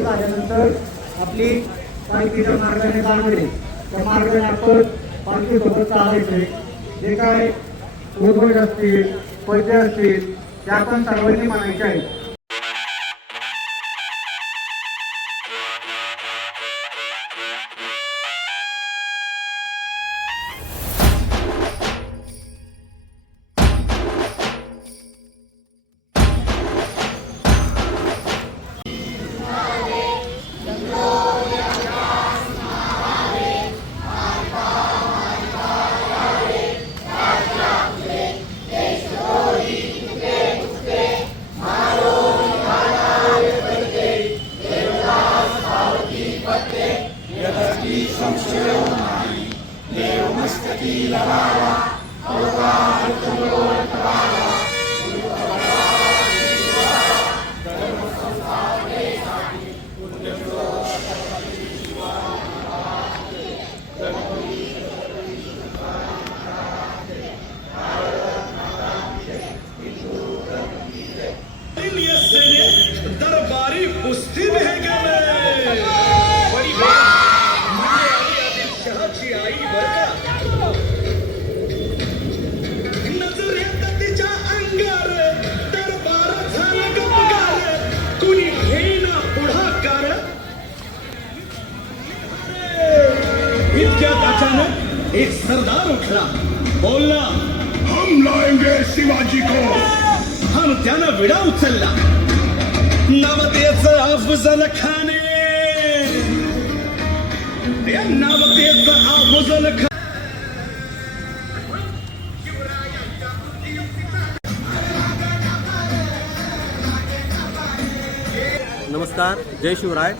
झाल्यानंतर आपली पालखी ज्या मार्गाने जाणार आहे त्या मार्गाने आपण पालखी सोबत चालायचे. जे काय उद्भव असतील पैसे असतील त्या आपण सर्वांनी मानायचे आहेत. दरबारी कुस्ती में है क्या बड़ी शहाची आई बरका नजर येत तिच्या अंगार दरबार झाला गपगार कुणी घेईना पुढाकार इतक्यात अचानक एक सरदार उठला बोलला हम लाएंगे शिवाजी को. हम त्यानं विडा उचलला. नवतेचं अफजल खाने नवतेचं अफजल खान. नमस्कार, जय शिवराय.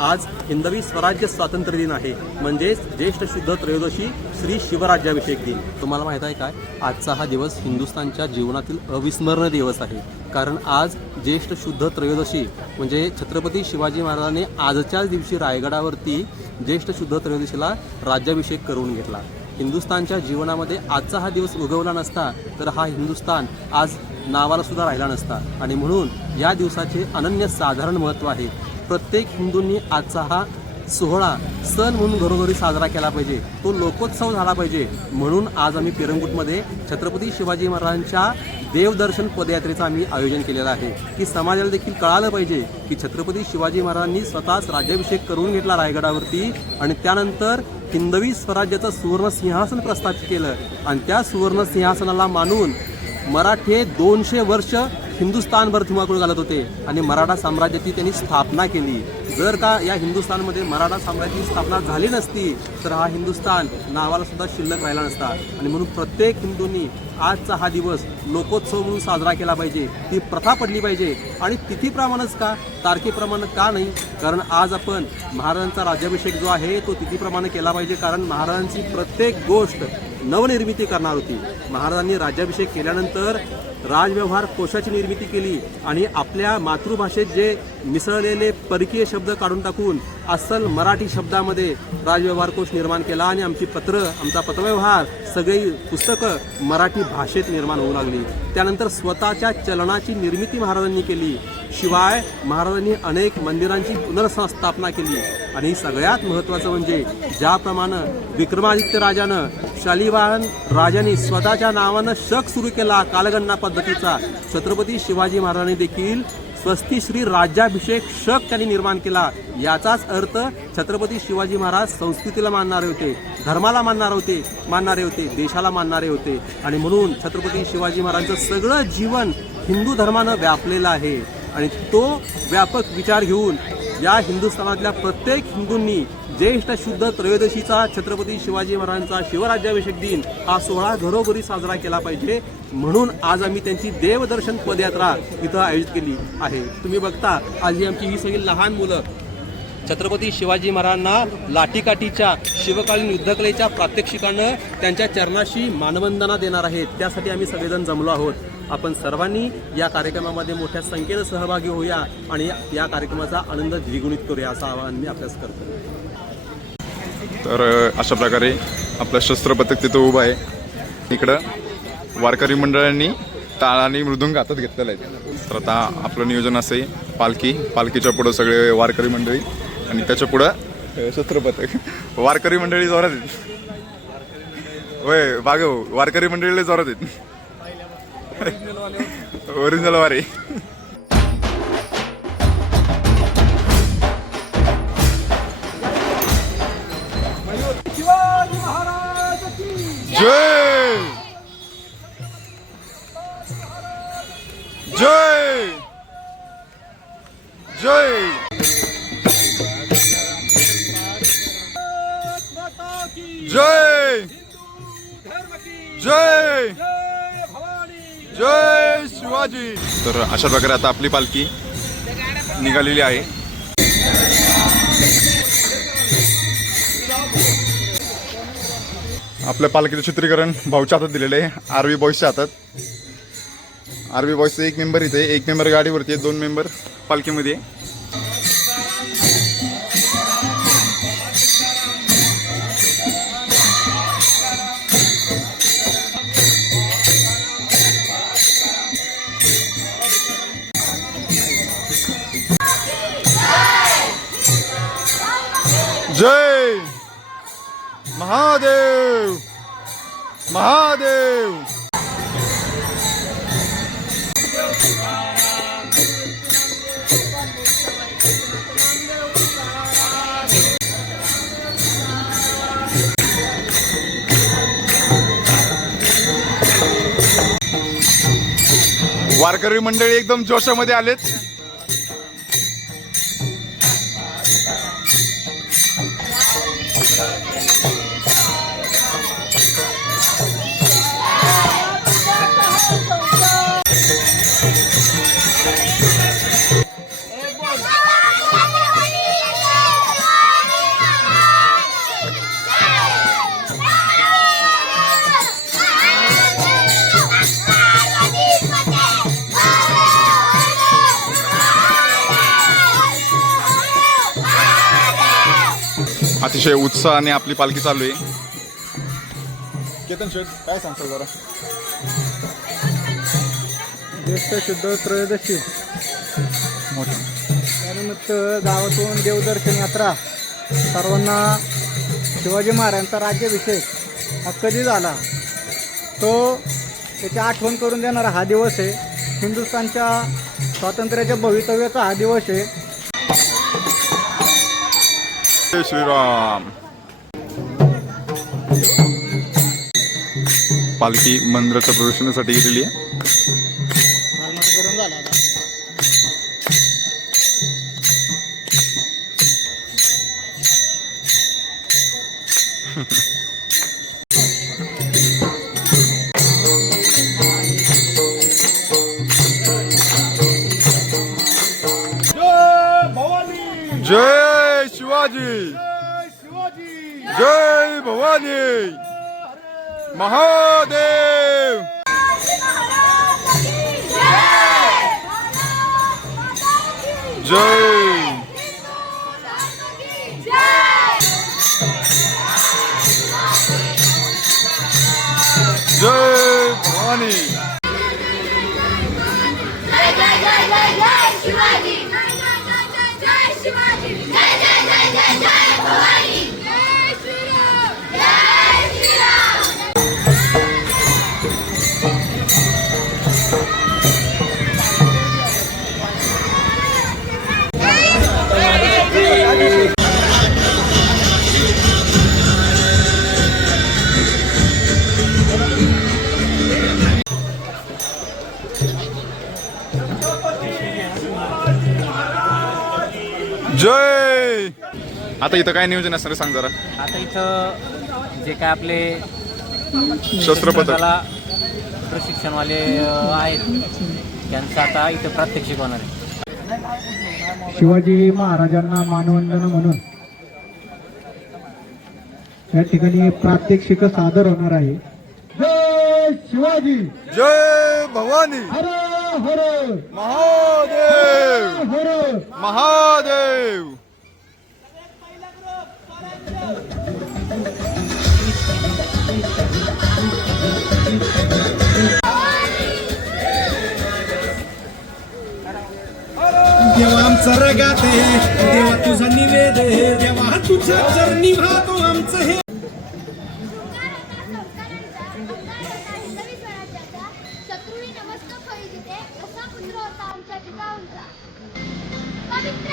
आज हिंदवी स्वराज्य स्वातंत्र्य दिन आहे, म्हणजेच ज्येष्ठ शुद्ध त्रयोदशी श्री शिवराज्याभिषेक दिन. तुम्हाला माहीत आहे काय, आजचा हा दिवस हिंदुस्थानच्या जीवनातील अविस्मरणीय दिवस आहे. कारण आज ज्येष्ठ शुद्ध त्रयोदशी म्हणजे छत्रपती शिवाजी महाराजांनी आजच्याच दिवशी रायगडावरती ज्येष्ठ शुद्ध त्रयोदशीला राज्याभिषेक करून घेतला. हिंदुस्थानच्या जीवनामध्ये आजचा हा दिवस उगवला नसता तर हा हिंदुस्थान आज नावाला सुद्धा राहिला नसता. आणि म्हणून या दिवसाचे अनन्यसाधारण महत्त्व आहे. प्रत्येक हिंदूंनी आजचा हा सोहळा सण म्हणून घरोघरी साजरा केला पाहिजे, तो लोकोत्सव झाला पाहिजे. म्हणून आज आम्ही पिरंगुटमध्ये छत्रपती शिवाजी महाराजांच्या देवदर्शन पदयात्रेचं आम्ही आयोजन केलेलं आहे की समाजाला देखील कळालं पाहिजे की छत्रपती शिवाजी महाराजांनी स्वतःच राज्याभिषेक करून घेतला रायगडावरती आणि त्यानंतर हिंदवी स्वराज्याचं सुवर्ण सिंहासन प्रस्थापित केलं. आणि त्या सुवर्ण सिंहासनाला मानून मराठे 200 वर्ष हिंदुस्थानभर धुमाकूळ घालत होते आणि मराठा साम्राज्याची त्यांनी स्थापना केली. जर का या हिंदुस्थानमध्ये मराठा साम्राज्याची स्थापना झाली नसती तर हा हिंदुस्थान नावाला सुद्धा शिल्लक राहिला नसता. आणि म्हणून प्रत्येक हिंदूंनी आजचा हा दिवस लोकोत्सव म्हणून साजरा केला पाहिजे. ती प्रथा पडली पाहिजे. आणि तिथीप्रमाणेच का, तारखेप्रमाणे का नाही, कारण आज आपण महाराजांचा राज्याभिषेक जो आहे तो तिथीप्रमाणे केला पाहिजे. कारण महाराजांची प्रत्येक गोष्ट नवनिर्मिती करणार होती. महाराजांनी राज्याभिषेक केल्यानंतर राजव्यवहार कोशाची निर्मिती केली आणि आपल्या मातृभाषेत जे मिसळलेले परकीय शब्द काढून टाकून अस्सल मराठी शब्दामध्ये राजव्यवहार कोश निर्माण केला. आणि आमची आमचा पत्रव्यवहार सगळी पुस्तकं मराठी भाषेत निर्माण होऊ लागली. त्यानंतर स्वतःच्या चलनाची निर्मिती महाराजांनी केली. शिवाय महाराजांनी अनेक मंदिरांची पुनर्स्थापना केली. आणि सगळ्यात महत्त्वाचं म्हणजे ज्याप्रमाणे विक्रमादित्य राजानं शालिवाहन राजांनी स्वतःच्या नावानं शक सुरू केला कालगणना पद्धतीचा, छत्रपती शिवाजी महाराजांनी देखील स्वस्ती श्री राज्याभिषेक शक त्यांनी निर्माण केला. याचाच अर्थ छत्रपती शिवाजी महाराज संस्कृतीला मानणारे होते, धर्माला मानणारे होते, देशाला मानणारे होते. आणि म्हणून छत्रपती शिवाजी महाराजांचं सगळं जीवन हिंदू धर्मानं व्यापलेलं आहे. आणि तो व्यापक विचार घेऊन या हिंदुस्थानातल्या प्रत्येक हिंदूंनी ज्येष्ठ शुद्ध त्रयोदशीचा छत्रपती शिवाजी महाराजांचा शिवराज्याभिषेक दिन हा सोहळा घरोघरी साजरा केला पाहिजे. म्हणून आज आम्ही त्यांची देवदर्शन पदयात्रा इथं आयोजित केली आहे. तुम्ही बघता आज ही आमची ही सगळी लहान मुलं छत्रपती शिवाजी महाराजांना लाठीकाठीच्या शिवकालीन युद्धकलेच्या प्रात्यक्षिकानं त्यांच्या चरणाशी मानवंदना देणार आहेत. त्यासाठी आम्ही सगळेजण जमलो आहोत. आपण सर्वांनी या कार्यक्रमामध्ये मोठ्या संख्येनं सहभागी होऊया आणि या कार्यक्रमाचा आनंद द्विगुणित करूया असं आवाहन मी आपल्यास करतो. तर अशा प्रकारे आपलं शस्त्र पथक तिथं उभं आहे. इकडं वारकरी मंडळांनी टाळ आणि मृदुंग हातात घेतलेला आहे. तर आता आपलं नियोजन असं आहे, पालखीच्या पुढं सगळे वारकरी मंडळी आणि त्याच्या पुढं शस्त्र पथक. वारकरी मंडळी जोरात आहेत. होय बागव, वारकरी मंडळीला जोरात आहेत. ओरिजिनल वारे. जय जय जय जय जय जय शिवाजी. तर अशा प्रकारे आता आपली पालखी निघालेली आहे. आपल्या पालखीचं चित्रीकरण भाऊच्या हातात दिलेलं आहे, आरवी बॉईसच्या हातात. आरवी बॉईसचा एक मेंबर इथे, एक मेंबर गाडीवरती आहे, 2 मेंबर पालखीमध्ये. जय महादेव महादेव. वारकरी मंडळी एकदम जोशामध्ये आलेत. अतिशय उत्साहाने आपली पालखी चालू आहे. केतन शेठ काय सांगतो जरा. ज्येष्ठ शुद्ध त्रयोदशी त्यानिमित्त गावातून देवदर्शन यात्रा, सर्वांना शिवाजी महाराजांचा राज्याभिषेक हा कधी झाला तो त्याची आठवण करून देणारा हा दिवस आहे. हिंदुस्थानच्या स्वातंत्र्याच्या भवितव्याचा हा दिवस आहे. जय श्रीराम. पालखी मंदिराच्या प्रदर्शनासाठी गेलेली आहे. जय शिवाजी जय भवानी महादेव. जय जय भवानी. आता इथं काय नियोजन असणार आहे सांग जरा. आता इथं जे काय आपले शस्त्र पथक. कला प्रशिक्षणवाले आहेत त्यांचं आता इथं प्रात्यक्षिक होणार आहे. शिवाजी महाराजांना मानवंदना म्हणून या ठिकाणी प्रात्यक्षिक सादर होणार आहे. जय शिवाजी, जय भवानी, हर हर महादेव, हर. महादेव. देवा आमचा रगात आहे, देवा तुझा निवेद आहे, देवा तुझ्या चरणी वाहतो आमचं हे. शत्रूने नमस्कार फळीजिते असा पुत्र होता आमच्या जिजाऊंचा. पवित्र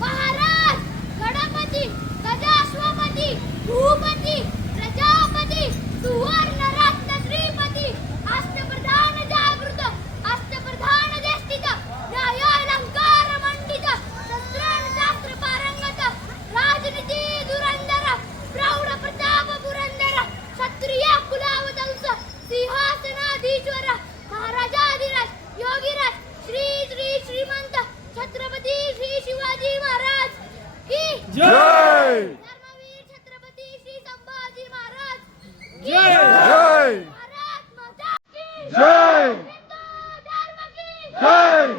महाराज गणपती गजाश्वपती भूपती प्रजापती सुवर्ण रत्न श्रीपती अष्टप्रधान जागृत अष्टप्रधान ज्येष्ठित न्यायालंकार मंडित शस्त्रास्त्र पारंगत राजनीती धुरंधर प्रौढ प्रताप पुरंदर क्षत्रिय कुलावतंस सिंहासनाधीश्वर महाराजाधिराज योगीराज श्री श्री श्रीमंत छत्रपती श्री शिवाजी महाराज की जय. धर्मवीर छत्रपती श्री संभाजी महाराज की जय. भारत माता की जय. हिंदू धर्म की जय.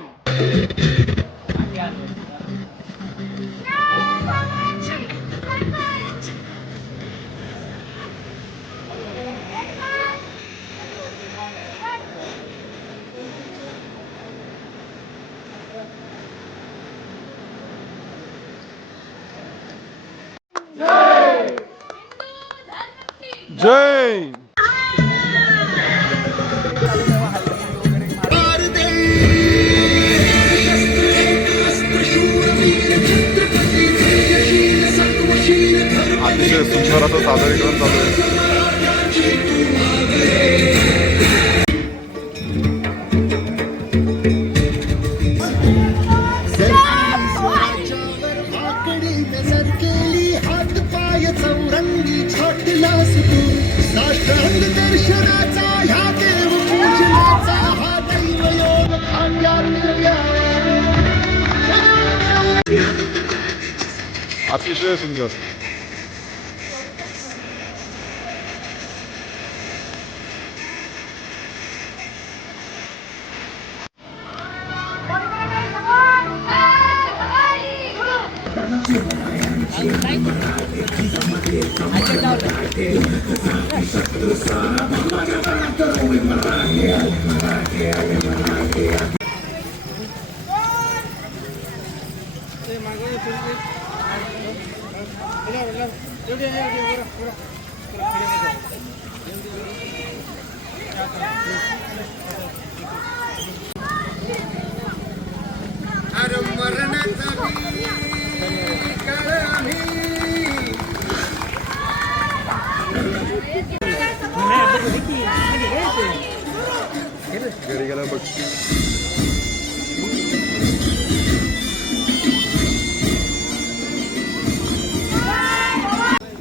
जय. अतिशय सुंदर असं सादरीकरण चालू आहे. अतिशय सुंदर. घरी गेला बघ.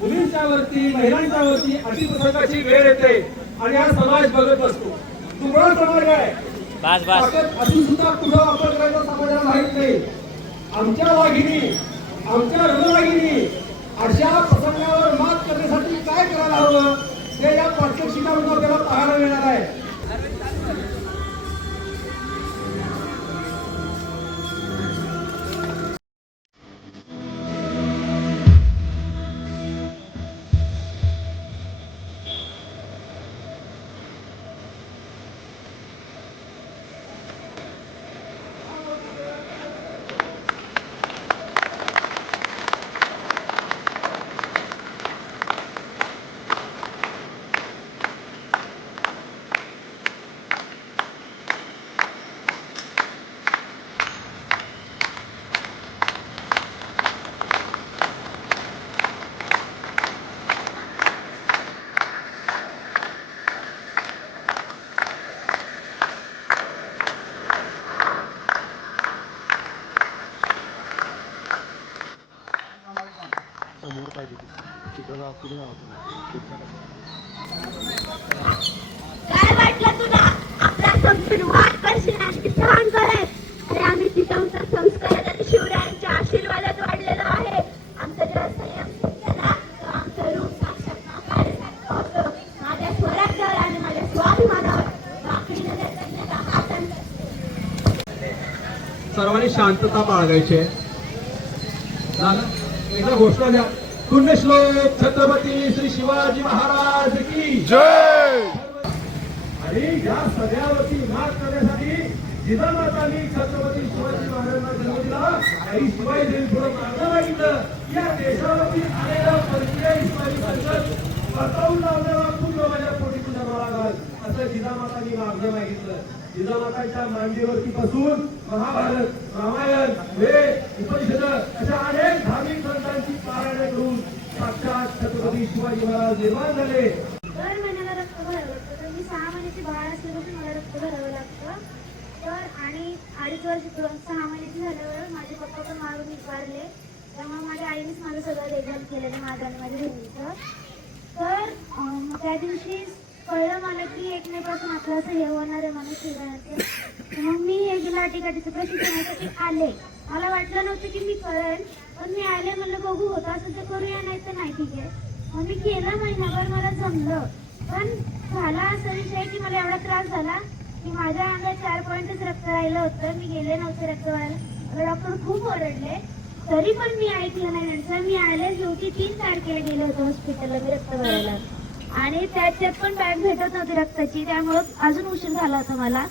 मुलींच्या वरती महिलांच्या वरती अशी प्रसंगाची वेळ येते आणि हा समाज बघत असतो. दुबळा समाज आहे. ताकद असून सुद्धा कुठं वापर करायचा समाजाला माहित नाही. आमच्या वाघिणी आमच्या रणवाघिणी अशा प्रसंगावर मात करण्यासाठी काय करायला हवं ते या प्रात्यक्षिकामधून आपल्याला पाहायला मिळणार आहे. समोर पाहिजे तिथं जा पुढे काय वाटलं तुला आपला संपूर्ण वाट करशील आणि सहन करेल अरे आम्ही तिथं संस्कारात आणि शिवरायांच्या आशीर्वादात वाढलेलो आहे आमचं जेव्हा संयम सुटला तर आमचं रूप साक्षात नाकारासारखं होतं माझ्या स्वराज्यावर आणि माझ्या स्वाभिमानावर वाकडी नजर करण्याचा हा सर्वांनी शांतता बाळगायची आहे. झालं एकदा घोषणा द्या. पुण्यश्लोक छत्रपती श्री शिवाजी महाराज की जय. आणि या सगळ्यावरती मात करण्यासाठी जिजामातांनी छत्रपती शिवाजी महाराजांना जन्म दिला आणि शिवाजी देवी पुढे मागं मागितलं या देशावरती आलेलं परकीय इस्लामी संकट परतावून लावणारा पूर्ण माझ्या पोटी तुझ्या मागाल असं जिजामातांनी मागणं मागितलं. जिजामातांच्या मांडीवरती बसून महाभारत रामायण वेद उपनिषद अशा अनेक धार्मिक ग्रंथांची पारायण करून साक्षात छत्रपती शिवाजी महाराज निर्माण झाले. दर महिन्याला रक्त भरावं लागतं तर मी 6 महिन्याची बाळ असल्यापासून मला रक्त भरावं लागतं तर आणि 2.5 वर्ष 6 महिन्याची झाल्यावर माझे पप्पा पण मारून वारले त्यामुळे माझ्या आईनेच माझं सगळं देखभाल केलेलं माझं आणि माझ्या बहिणीचं. तर त्या दिवशी कळलं मला की 1 मेपासून आपलं असं हे होणार आहे म्हणून शिवरायांचं. मग मी हे लाठीकाठीचं प्रशिक्षणासाठी आले. मला वाटलं नव्हतं की मी करेन पण मी आले म्हणलं बघू होतं असं तर करूया नाही तर नाही ठीक आहे. मग मी केलं महिनाभर मला जमलं पण झाला असा विषय की मला एवढा त्रास झाला की माझ्या अंगात 4 पॉईंटच रक्त राहिलं होतं. मी गेले नव्हते रक्त व्हायला. मला डॉक्टर खूप ओरडले तरी पण मी ऐकलं नाही त्यांचं. मी आले शेवटी 3 तारखेला गेले होते हॉस्पिटलला मी रक्त भरायला आणि त्याच्यात पण बॅग भेटत नव्हती रक्ताची त्यामुळं अजून उशीर झाला होता मला.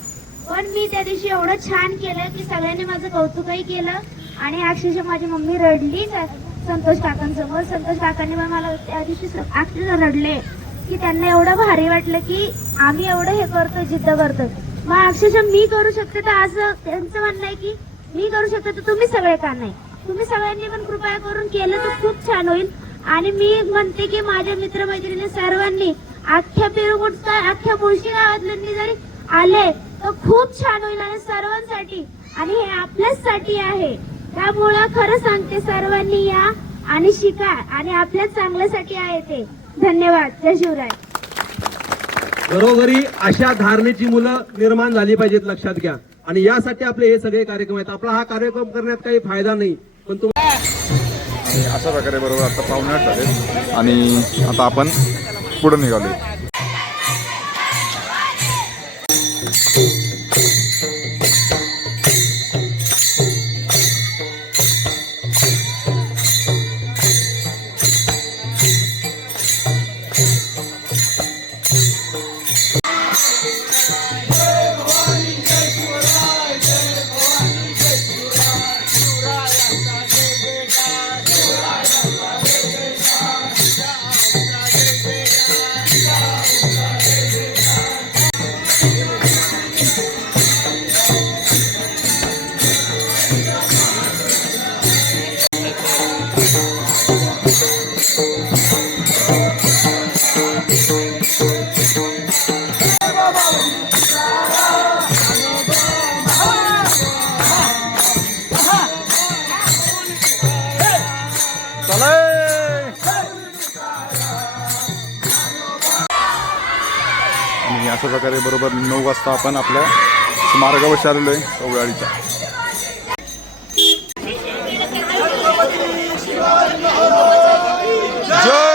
पण मी त्या दिवशी एवढं छान केलं की सगळ्यांनी माझं कौतुकही केलं आणि अक्षरशः माझी मम्मी रडली संतोष काकांसमोर. संतोष काकांनी पण मला त्या दिवशी अक्षरशः रडले की त्यांना एवढं भारी वाटलं की आम्ही एवढं हे करतो जिद्द करतो. मग अक्षरशः मी करू शकते तर असं त्यांचं म्हणणं आहे की मी करू शकते तर तुम्ही सगळे का नाही. तुम्ही सगळ्यांनी पण कृपया करून केलं तर खूप छान होईल. आणि मी म्हणते की माझ्या मित्रमैत्रिणी सर्वांनी अख्ख्या पेरुगुटचा अख्ख्या मुळशी गावातल्यांनी जरी आले तर खूप छान होईल आणि सर्वांसाठी आणि हे आपल्याचसाठी आहे. त्यामुळं खरं सांगते सर्वांनी या आणि शिका आणि आपल्याच चांगल्यासाठी आहे ते. धन्यवाद. जय शिवराय. घरोघरी अशा धारणेची मुलं निर्माण झाली पाहिजेत लक्षात घ्या. आणि यासाठी आपले हे सगळे कार्यक्रम आहेत. आपला हा कार्यक्रम करण्यात काही फायदा नाही पण आणि अशा प्रकारे बरोबर आता पावणे 8 झाले आणि आता आपण पुढे निघालो. आणि अशा प्रकारे बरोबर 9 वाजता आपण आपल्या स्मारकावर आलेलो आहे कवळाळीच्या. जय.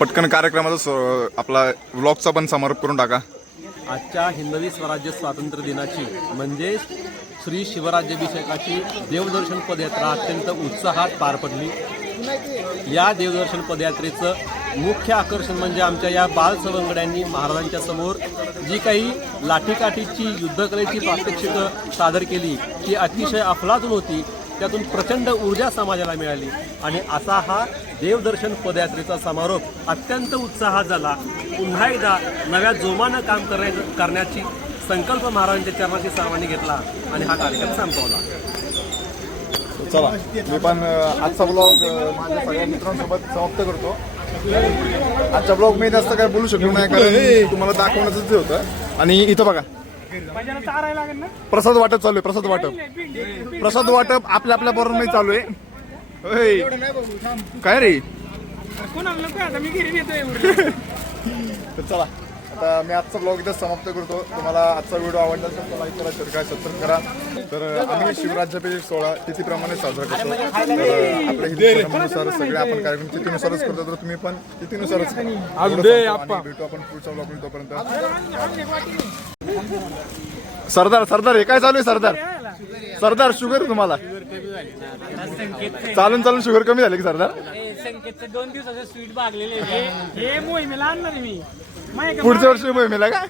पटकन कार्यक्रमाचा आपला व्लॉगचा पण समारोप करून टाका. आजच्या हिंदवी स्वराज्य स्वातंत्र्य दिनाची म्हणजेच श्री शिवराज्याभिषेकाची देवदर्शन पदयात्रा अत्यंत उत्साहात पार पडली. या देवदर्शन पदयात्रेचं मुख्य आकर्षण म्हणजे आमच्या या बाल सवंगड्यांनी महाराजांच्या समोर जी काही लाठीकाठीची युद्धकलेची प्रात्यक्षिकं सादर केली ती अतिशय अफलातून होती. त्यातून प्रचंड ऊर्जा समाजाला मिळाली आणि असा हा देवदर्शन पदयात्रेचा समारोप अत्यंत उत्साहात झाला. पुन्हा एकदा नव्या जोमानं काम करण्याची संकल्प महाराजांच्या चरणाची सर्वांनी घेतला आणि हा कार्यक्रम संपवला. चला मी पण आजचा ब्लॉग माझ्या सगळ्या मित्रांसोबत समाप्त करतो. आजचा ब्लॉग मी जास्त काय बोलू शकलो नाही कारण तुम्हाला दाखवण्याचंच होतं. आणि इथं बघा प्रसाद वाटप चालू आहे. प्रसाद वाटप आपल्या आपल्या बरोबर चालू आहे. काय रे तर चला आता मी आजचा ब्लॉग इथं समाप्त करतो. तुम्हाला आजचा व्हिडिओ आवडला तर लाईक करा, शेअर करा, सबस्क्राईब करा. तर आम्ही शिवराज्याभिषेक सोहळा तिथीप्रमाणे साजरा करतो. तर आपल्या हिंदू धर्मानुसार सगळे आपण कार्यक्रम तिथीनुसारच करतो. तर तुम्ही पण तिथीनुसारच भेटू आपण पुढच्या ब्लॉग मध्ये. तोपर्यंत सरदार हे काय चालू आहे? सरदार शुगर तुम्हाला चालून शुगर कमी झाली की सरदार? संकेतचं 2 दिवसाचं स्वीट भागलेले हे मोहिमेला आणणार मी पुढच्या वर्षी मोहिमेला का?